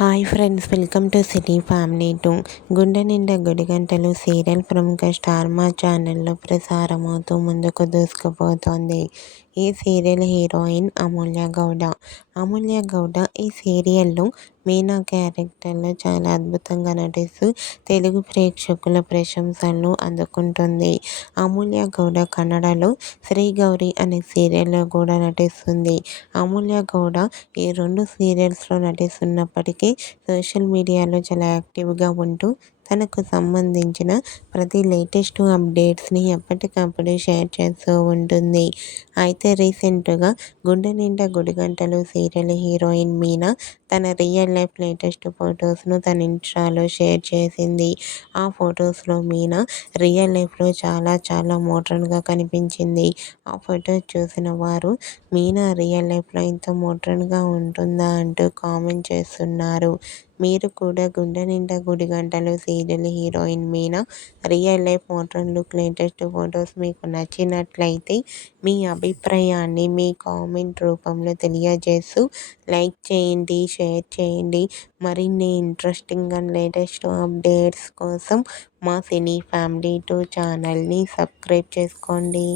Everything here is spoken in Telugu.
Hi friends, welcome to city family two. గుండె నిండా గుడిగంటలు సీరియల్ ప్రముఖ స్టార్ మా ఛానల్లో ప్రసారమవుతూ ముందుకు దూసుకుపోతోంది. ఈ సీరియల్ హీరోయిన్ అమూల్య గౌడ. అమూల్య గౌడ ఈ సీరియల్లో మీనా క్యారెక్టర్లో చాలా అద్భుతంగా నటిస్తూ తెలుగు ప్రేక్షకుల ప్రశంసలను అందుకుంటుంది. అమూల్య గౌడ కన్నడలో శ్రీ గౌరి అనే సీరియల్లో కూడా నటిస్తుంది. అమూల్య గౌడ ఈ 2 సీరియల్స్లో నటిస్తున్నప్పటికీ సోషల్ మీడియాలో చాలా యాక్టివ్గా ఉంటూ తనకు సంబంధించిన ప్రతి లేటెస్ట్ అప్డేట్స్ని ఎప్పటికప్పుడు షేర్ చేస్తూ ఉంటుంది. అయితే రీసెంట్గా గుండె నిండా గుడిగంటలు సీరియల్ హీరోయిన్ మీనా తన రియల్ లైఫ్ లేటెస్ట్ ఫొటోస్ను తన ఇన్స్టాలో షేర్ చేసింది. ఆ ఫొటోస్లో మీనా రియల్ లైఫ్లో చాలా చాలా మోడ్రన్గా కనిపించింది. ఆ ఫొటోస్ చూసిన వారు మీనా రియల్ లైఫ్లో ఇంత మోడ్రన్గా ఉంటుందా అంటూ కామెంట్ చేస్తున్నారు. మీరు కూడా Gunde Ninda Gudigantalu serial heroine Meena real life modern look latest photos మీకు నచ్చినట్లయితే మీ అభిప్రాయాన్ని మీ కామెంట్ రూపంలో తెలియజేస్తూ లైక్ చేయండి, షేర్ చేయండి. మరిన్ని ఇంట్రెస్టింగ్ అండ్ లేటెస్ట్ అప్డేట్స్ కోసం మా సినీ ఫ్యామిలీ 2 ఛానల్ని సబ్స్క్రైబ్ చేసుకోండి.